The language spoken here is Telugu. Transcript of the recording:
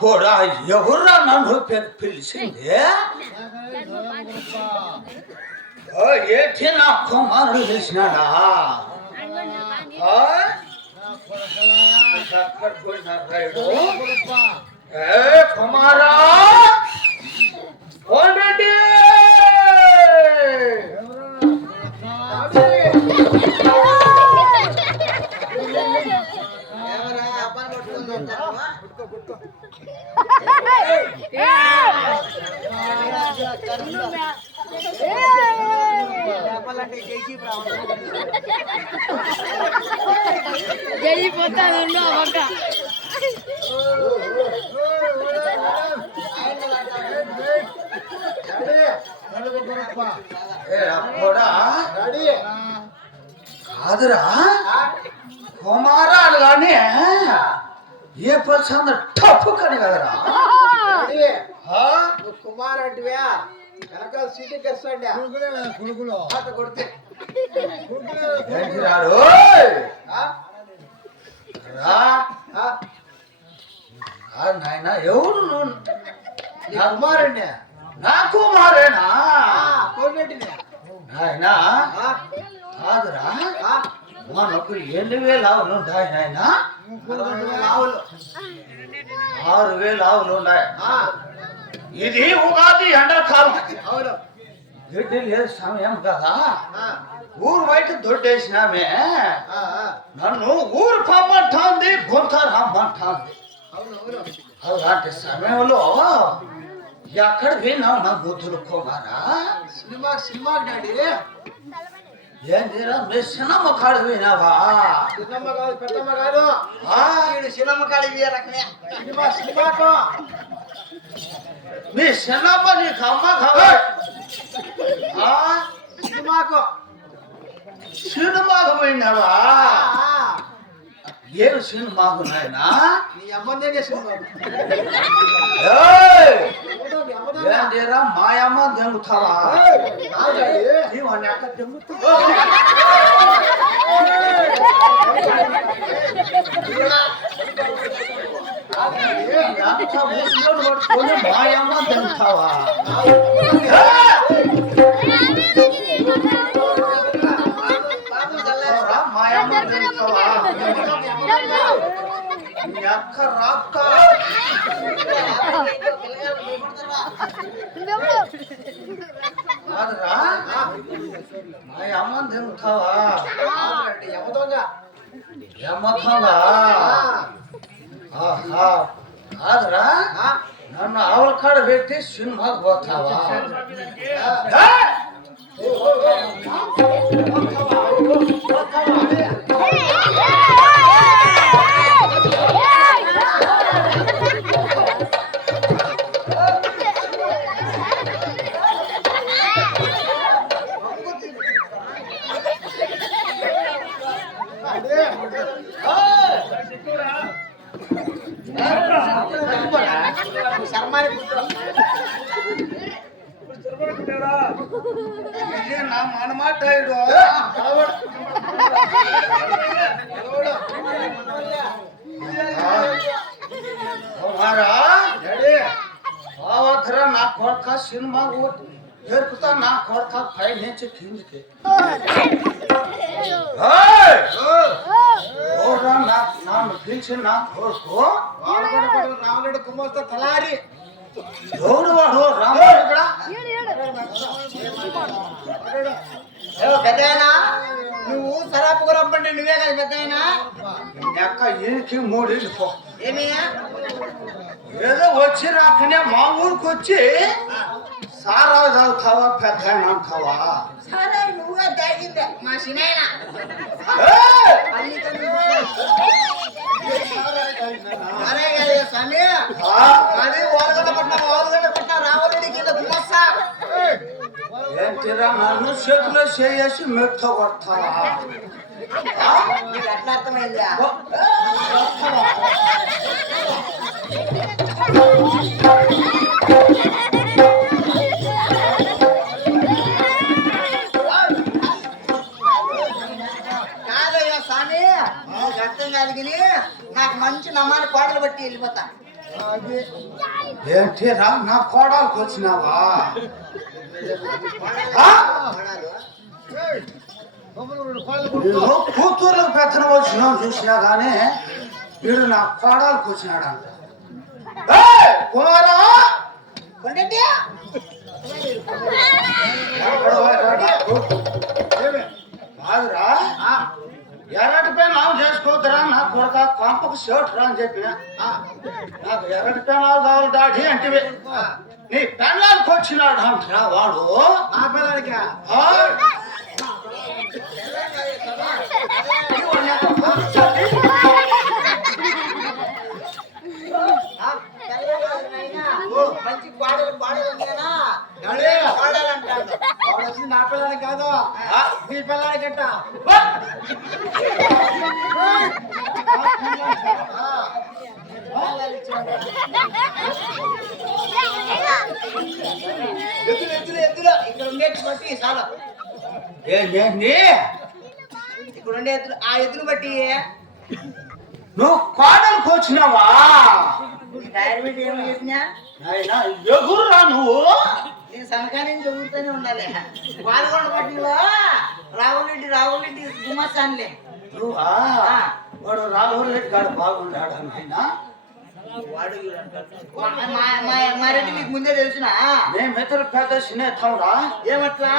పోరా ఎవర్రా నన్ను పిలిచింది ఏంటి నా కుమారుడు చేసినాడా కుమారా రెడ్డి జరిగిపోతాను అక్క కాదురా కుమారాలు కానీ ఏ పల్సంద టప్పు కని కదరా కుమార్ అంటే వెనకాల సీటుకి వస్తాండి కొడుకులో కొడితే రాడు నాయన ఎవరు కుమారుణ్ణి నా కుమారేనా కోటిరెడ్డిని నాయన కాదురా మనకు 8,000 ఆవులు ఉంటాయి నాయన 6,000 ఆవులు ఉన్నాయి ఇది ఉగాది ఎండాకాలం గడ్డి లేదు సమయం కదా ఊరు బయట దొడ్డేసినామే నన్ను ఊరు పమ్మంటుంది బొంత రమ్మంటుంది అలాంటి సమయంలో ఎక్కడ విన్నావు నా బుద్ధులు కుమారా సినిమా డాడీ ఏంటిరా మీ సినిమా కాడు వినావా సినిమా కాదు పెద్దమ్మ కాదు సినిమా కాడు సినిమాకు మీ సినిమా నీకు అమ్మ కావాలి సినిమాకు పోయినావా ఏం సినిమాకు నాయనా నీ అమ్మందే సినిమా ఏంటిరా మాయమ్మ దెంగుతావా అక్కడ దెంగుతా పట్టుకొని మాయమ్మ దెంగుతావా మాయమ్మ దెంగుతావా అక్క రాక్క కాదురా మా అమ్మని తింటావా ఎమ్మతంగా కాదురా నన్ను ఆవుల కాడ పెట్టి సినిమాకి పోతావా నా మనమాట నా కొడుక సినిమా దొరుకుతా నా కొడుక పై నుంచి కిందికి నన్ను పిలిచి నా కొడుకు రాముడు కుమార్తె తలారి ఎవడు వాడు రాముడు ఇక్కడ పెద్దయినా నువ్వు సరాపుకు రమ్మంటే నువ్వే కదా పెద్దయినా ఎక్క ఈయనకి 3 ఇళ్ళు పో ఏమి ఏదో వచ్చి రాకనే మా ఊరికి వచ్చి సారా తాగుతావా పెద్ద అంటావా సరే నువ్వే తాగిందే మా సినాయన అరే స్వామి అది ఓడగొట్టబట్టిన ఏంటిరా నన్ను చేతిలో చేసి మెత్త కొడతావా నీకు అట్లా అర్థమైందా కాదయ్యా స్వామి నీకు అర్థం కాదు కానీ నాకు మంచి నమ్మాలి కోడలు బట్టి వెళ్ళిపోతా ఏంటిరా నా కోడలకు వచ్చినావా కూతుర్లకు పెత్తనం వచ్చినా చూసినా గానీ వీడు నా కోడలకు వచ్చినాడంట కుమారా కొండెట్టి కాదురా ఎర్రటి పెనాలు చేసుకోవద్దురా నా కొడుక కొంపకు షర్ట్ రా అని చెప్పిన నాకు ఎర్రటి పెనాలు కావాలి డాడీ అంటే నీ పెనాలకు వచ్చినాడు అంటరా వాడు నా పిల్లడికా మంచి కోడలు కోడలు ఉన్నాయనా కోడలు అంటాడు వాడు వచ్చి నా పిల్లని కాదు మీ పిల్లని గట్ట ఎద్దులు ఇక్కడ ఉండేటి బట్టి చాలా ఏంటి ఇక్కడ ఉండే ఎద్దులు ఆ ఎద్దులు బట్టి నువ్వు కోడలకు వచ్చినావా టైర్ మీద ఏమి చెప్పినా నాయనా ఎగురురా నువ్వు నేను సనకాని నుంచి ఊరుతూనే ఉండాలి పాల్గొండ పట్టిలో రావుల రెడ్డి గుమ్మస్తానులే నువ్వా వాడు రాఘవ రెడ్డి గారు బాగున్నాడు నాయన వాడు మా రెడ్డి మీకు ముందే తెలిసిన మేమిద్దరు పెద్ద స్నేహితం రా ఏమట్లా